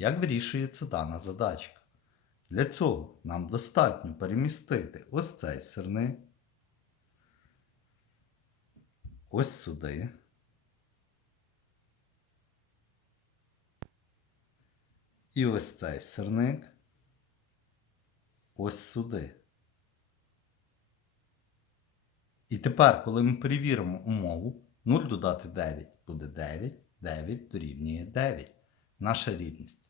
Як вирішується дана задачка? Для цього нам достатньо перемістити ось цей сирник, ось сюди. І ось цей сирник ось сюди. І тепер, коли ми перевіримо умову, 0 додати 9 буде 9, 9 дорівнює 9. Наша рівність